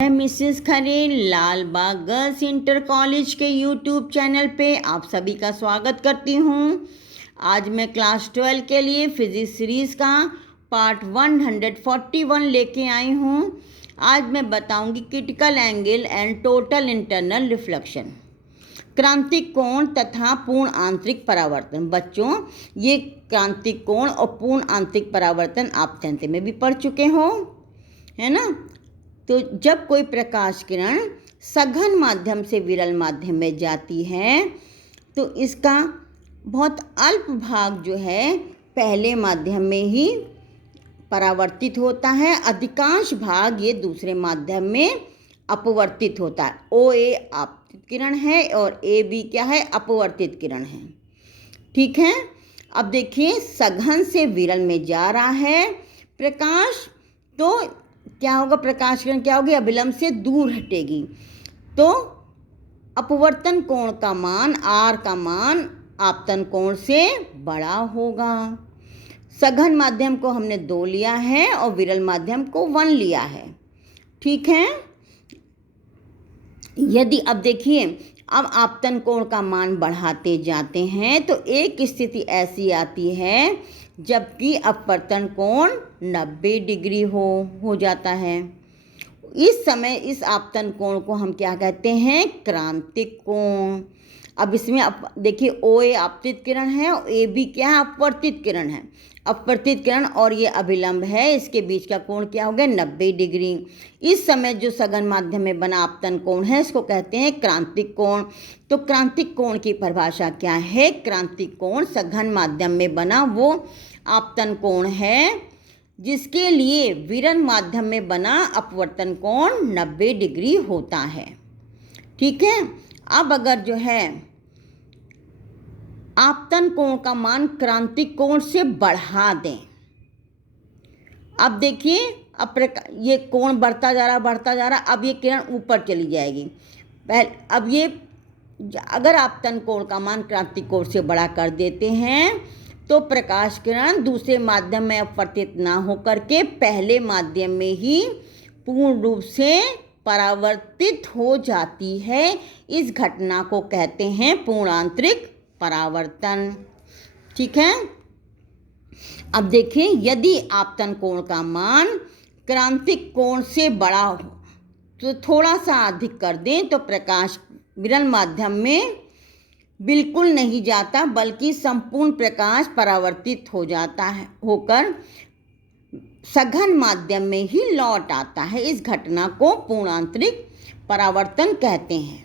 मैं मिसेस खरे लाल बाग girls inter college के YouTube channel पे आप सभी का स्वागत करती हूँ। आज मैं क्लास 12 के लिए फिजिक्स सीरीज़ का पार्ट 141 लेके आई हूँ। आज मैं बताऊँगी critical angle and total internal reflection, क्रांतिक कोण तथा पूर्ण आंतरिक परावर्तन। बच्चों, ये क्रांतिक कोण और पूर्ण आंतरिक परावर्तन आप 10th में भी पढ़ चुके हो, है ना। तो जब कोई प्रकाश किरण सघन माध्यम से विरल माध्यम में जाती है तो इसका बहुत अल्प भाग जो है पहले माध्यम में ही परावर्तित होता है, अधिकांश भाग ये दूसरे माध्यम में अपवर्तित होता है। ओ ए आपतित किरण है और ए बी क्या है, अपवर्तित किरण है। ठीक है, अब देखिए सघन से विरल में जा रहा है प्रकाश, तो क्या होगा, प्रकाश किरण क्या होगी, अभिलंब से दूर हटेगी, तो अपवर्तन कोण का मान आर का मान आपतन कोण से बड़ा होगा। सघन माध्यम को हमने 2 लिया है और विरल माध्यम को 1 लिया है। ठीक है, यदि अब देखिए अब आपतन कोण का मान बढ़ाते जाते हैं तो एक स्थिति ऐसी आती है जबकि अपवर्तन कोण 90 डिग्री हो जाता है। इस समय इस आपतन कोण को हम क्या कहते हैं, क्रांतिक कोण। अब इसमें देखिए ओ ए आपतित किरण है और ए बी क्या है, अपवर्तित किरण है। अपवर्तित किरण और ये अभिलंब है, इसके बीच का कोण क्या हो गया, 90 डिग्री। इस समय जो सघन माध्यम में बना आपतन कोण है इसको कहते हैं क्रांतिक कोण। तो क्रांतिक कोण की परिभाषा क्या है, क्रांतिक कोण सघन माध्यम में बना वो आपतन कोण है जिसके लिए विरल माध्यम में बना अपवर्तन कोण 90 डिग्री होता है। ठीक है, अब अगर जो है आपतन कोण का मान क्रांतिक कोण से बढ़ा दें, अब देखिए अब ये कोण बढ़ता जा रहा, अब ये किरण ऊपर चली जाएगी। अब ये अगर आपतन कोण का मान क्रांतिक कोण से बड़ा कर देते हैं तो प्रकाश किरण दूसरे माध्यम में अपवर्तित ना होकर के पहले माध्यम में ही पूर्ण रूप से परावर्तित हो जाती है। इस घटना को कहते हैं पूर्ण आंतरिक परावर्तन। ठीक है, अब देखिए यदि आपतन कोण का मान क्रांतिक कोण से बड़ा हो तो थोड़ा सा अधिक कर दें तो प्रकाश विरल माध्यम में बिल्कुल नहीं जाता बल्कि संपूर्ण प्रकाश परावर्तित हो जाता है, होकर सघन माध्यम में ही लौट आता है। इस घटना को पूर्ण आंतरिक परावर्तन कहते हैं।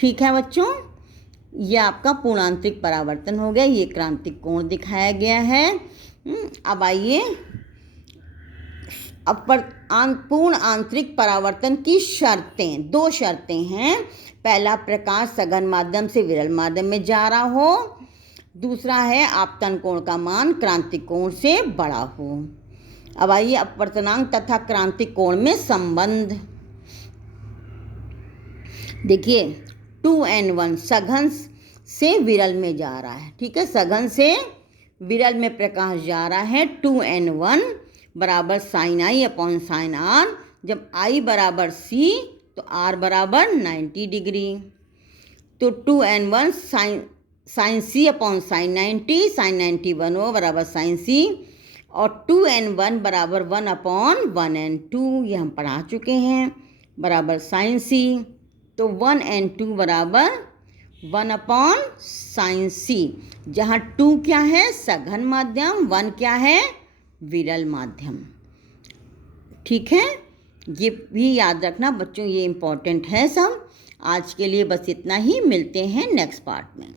ठीक है बच्चों, यह आपका पूर्ण आंतरिक परावर्तन हो गया, ये क्रांतिक कोण दिखाया गया है। अब आइए अब पूर्ण आंतरिक परावर्तन की शर्तें, 2 शर्तें हैं। पहला, प्रकाश सघन माध्यम से विरल माध्यम में जा रहा हो। दूसरा है आपतन कोण का मान क्रांतिक कोण से बड़ा हो। अब आइए अपवर्तनांक तथा क्रांतिक कोण में संबंध देखिए। 2n1 सघन से विरल में जा रहा है। ठीक है, सघन से विरल में प्रकाश जा रहा है। 2n1 बराबर sine I upon sine R. जब आई बराबर सी तो आर बराबर 90 डिग्री। तो 2n1 साइन सी अपॉन साइन 90, साइन 90 1 हो बराबर साइन सी, और 2n1 बराबर 1 अपॉन 1n2, ये हम पढ़ा चुके हैं, बराबर साइन सी। तो 1n2 बराबर 1 अपॉन साइन सी, जहाँ 2 क्या है, सघन माध्यम, 1 क्या है, विरल माध्यम। ठीक है, ये भी याद रखना बच्चों, ये इम्पोर्टेंट है सब। आज के लिए बस इतना ही, मिलते हैं नेक्स्ट पार्ट में।